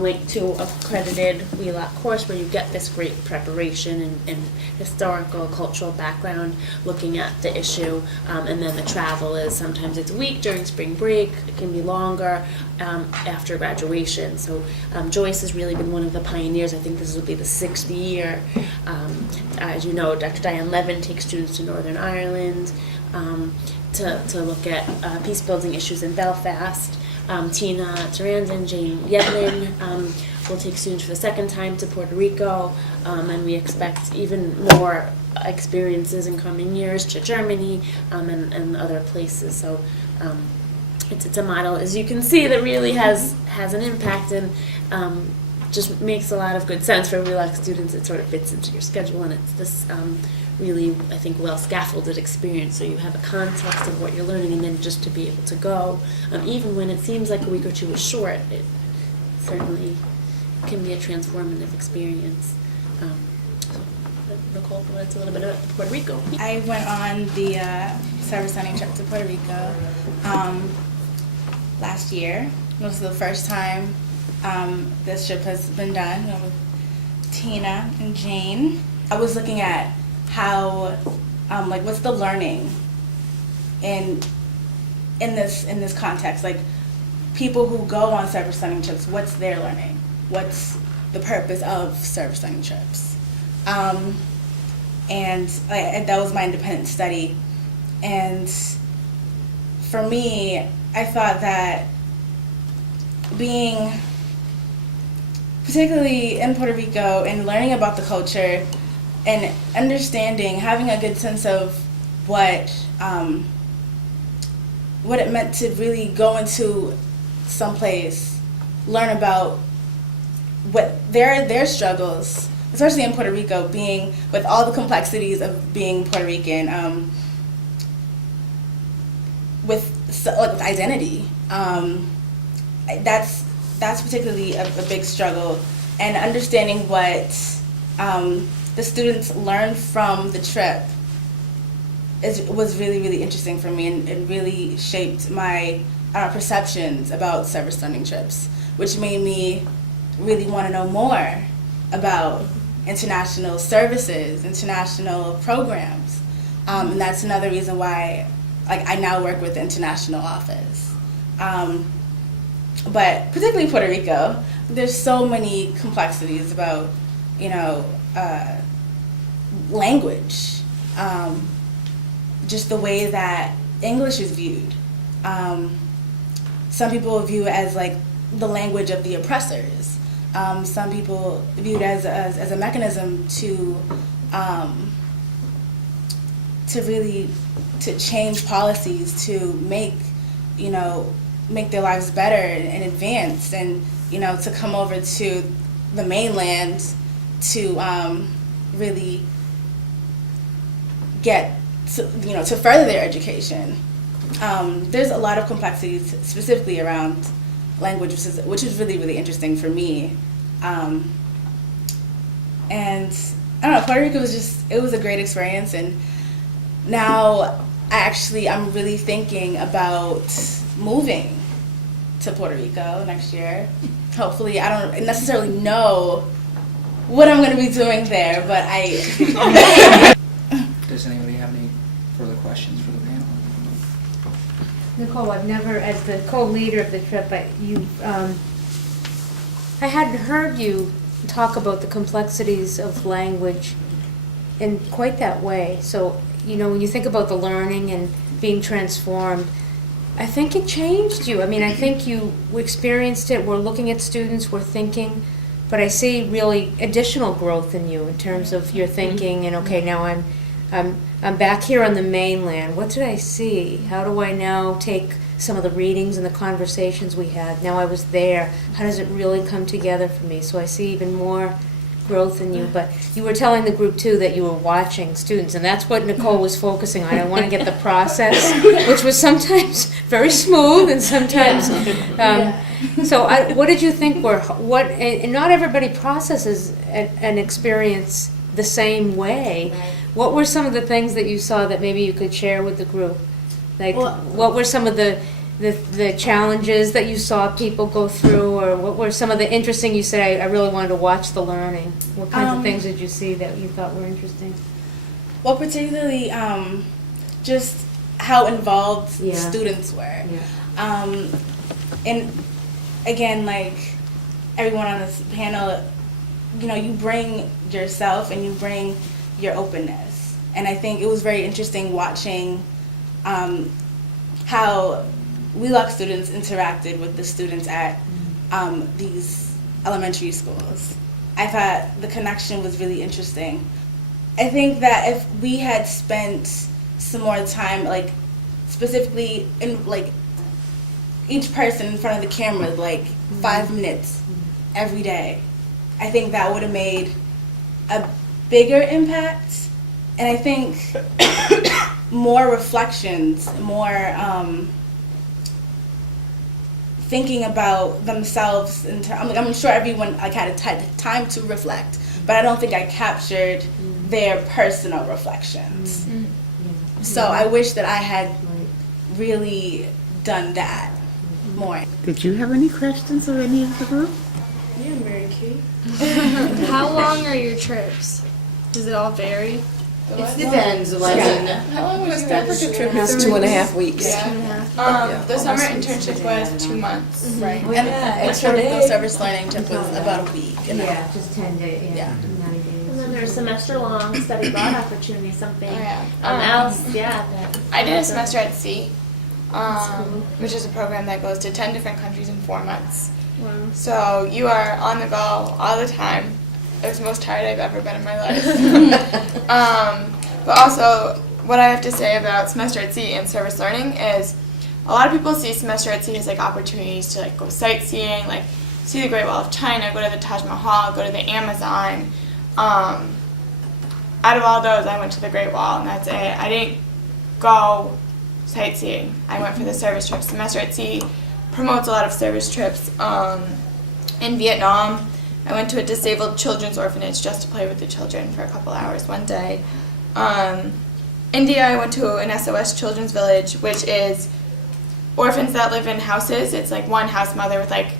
linked to accredited WheeLock course where you get this great preparation and historical, cultural background looking at the issue, and then the travel is sometimes it's a week during spring break, it can be longer after graduation. So Joyce has really been one of the pioneers. I think this will be the 6th year. As you know, Dr. Diane Levin takes students to Northern Ireland to look at peace building issues in Belfast. Tina Taranzan, Jane Yedlin will take students for the 2nd time to Puerto Rico, and we expect even more experiences in coming years to Germany and other places. So it's a model, as you can see, that really has an impact and just makes a lot of good sense for WheeLock students. It sort of fits into your schedule, and it's this really, I think, well scaffolded experience, so you have a context of what you're learning, and then just to be able to go, even when it seems like a week or two is short, it certainly can be a transformative experience. So, Nicole, what's a little bit about Puerto Rico? I went on the service learning trip to Puerto Rico last year. It was the first time this trip has been done with Tina and Jane. I was looking at how, like, what's the learning in this context? Like, people who go on service learning trips, what's their learning? What's the purpose of service learning trips? And that was my independent study. And for me, I thought that being particularly in Puerto Rico and learning about the culture and understanding, having a good sense of what it meant to really go into someplace, learn about what their struggles, especially in Puerto Rico, being with all the complexities of being Puerto Rican, with identity. That's particularly a big struggle, and understanding what the students learned from the trip was really, really interesting for me, and really shaped my perceptions about service learning trips, which made me really want to know more about international services, international programs, and that's another reason why, like, I now work with the international office. But particularly Puerto Rico, there's so many complexities about, language, just the way that English is viewed. Some people view it as like the language of the oppressors. Some people view it as a mechanism to change policies, to make their lives better and advance, and to come over to the mainland to really get to further their education. There's a lot of complexities specifically around language, which is really, really interesting for me. And I don't know, Puerto Rico it was a great experience, and now I'm really thinking about moving to Puerto Rico next year. Hopefully, I don't necessarily know what I'm going to be doing there, but Does anybody have any further questions for the panel? Nicole, I've never, as the co-leader of the trip, I hadn't heard you talk about the complexities of language in quite that way. So, when you think about the learning and being transformed, I think it changed you. I mean, I think you experienced it. We're looking at students, we're thinking, but I see really additional growth in you in terms of your thinking, and okay, now I'm back here on the mainland. What did I see? How do I now take some of the readings and the conversations we had? Now I was there. How does it really come together for me? So I see even more growth in you. But you were telling the group too that you were watching students, and that's what Nicole was focusing on. I want to get the process, which was sometimes very smooth and sometimes. So what did you think and not everybody processes an experience the same way. Right. What were some of the things that you saw that maybe you could share with the group? Like, what were some of the the challenges that you saw people go through, or what were some of the interesting, you said, I really wanted to watch the learning. What kinds of things did you see that you thought were interesting? Well, particularly just how involved Yeah. students were. Yeah. And again, like everyone on this panel, you know, you bring yourself and you bring your openness. And I think it was very interesting watching how Wheelock students interacted with the students at these elementary schools. I thought the connection was really interesting. I think that if we had spent some more time, like specifically in like each person in front of the camera, like 5 minutes every day, I think that would have made a bigger impact. And I think more reflections, more thinking about themselves. I'm sure everyone like had time to reflect, but I don't think I captured their personal reflections. So I wish that I had really done that more. Did you have any questions of any of the group? Yeah, Mary Kate. How long are your trips? Does it all vary? It depends when. How long was your Africa trip? It's 2.5 weeks. The summer internship was 2 months. Right. Oh, And yeah. the typical service learning trip was about a week. And Yeah, just 10 days, Yeah. 9 days. And then there's semester-long study abroad opportunity, something Oh, yeah. else, yeah. that- I did a semester at sea, which is a program that goes to 10 different countries in 4 months. So you are on the go all the time. It was the most tired I've ever been in my life. But also, what I have to say about semester at sea and service learning is a lot of people see semester at sea as like opportunities to like go sightseeing, like see the Great Wall of China, go to the Taj Mahal, go to the Amazon. Out of all those, I went to the Great Wall, and that's it. I didn't go sightseeing. I went for the service trip. Semester at sea promotes a lot of service trips. In Vietnam, I went to a disabled children's orphanage just to play with the children for a couple hours one day. India, I went to an SOS children's village, which is orphans that live in houses. It's like one house mother with like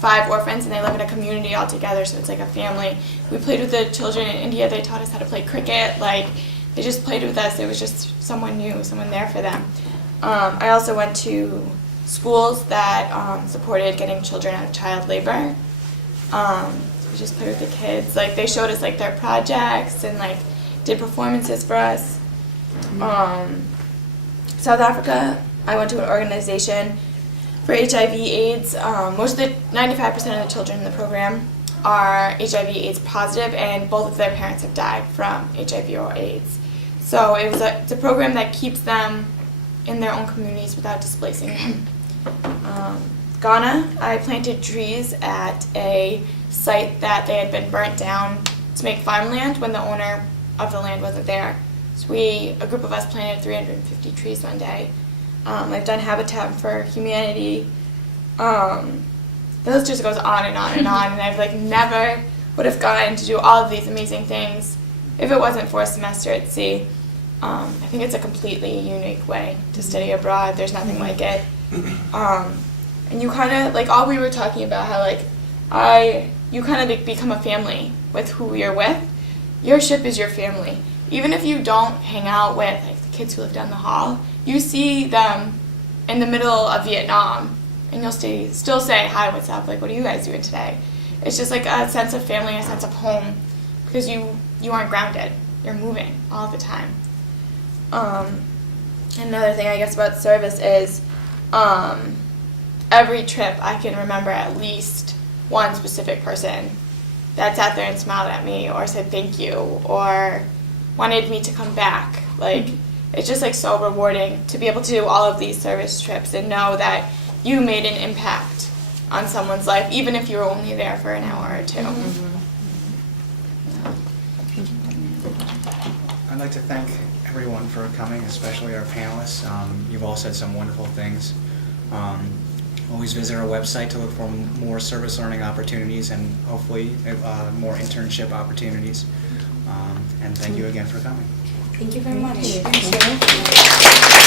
5 orphans, and they live in a community all together, so it's like a family. We played with the children in India. They taught us how to play cricket. Like, they just played with us. It was just someone new, someone there for them. I also went to schools that supported getting children out of child labor. We just played with the kids. Like, they showed us like their projects and like did performances for us. South Africa, I went to an organization for HIV/AIDS. Most of the 95% of the children in the program are HIV/AIDS positive, and both of their parents have died from HIV or AIDS. So it's a program that keeps them in their own communities without displacing them. Ghana, I planted trees at a site that they had been burnt down to make farmland when the owner of the land wasn't there. So a group of us planted 350 trees one day. I've done Habitat for Humanity. The list just goes on and on and on, and I've like never would have gotten to do all of these amazing things if it wasn't for a semester at sea. I think it's a completely unique way to study abroad. There's nothing like it. And you kind of, like all we were talking about, how like you kind of become a family with who you're with. Your ship is your family. Even if you don't hang out with like the kids who live down the hall, you see them in the middle of Vietnam, and you'll still say, hi, what's up, like what are you guys doing today? It's just like a sense of family, a sense of home, because you aren't grounded. You're moving all the time. Another thing I guess about service is every trip I can remember at least one specific person that sat there and smiled at me or said thank you or wanted me to come back. Like, it's just like so rewarding to be able to do all of these service trips and know that you made an impact on someone's life, even if you were only there for an hour or 2. I'd like to thank everyone for coming, especially our panelists. You've all said some wonderful things. Always visit our website to look for more service learning opportunities and hopefully more internship opportunities. And thank you again for coming. Thank you very much. Thank you.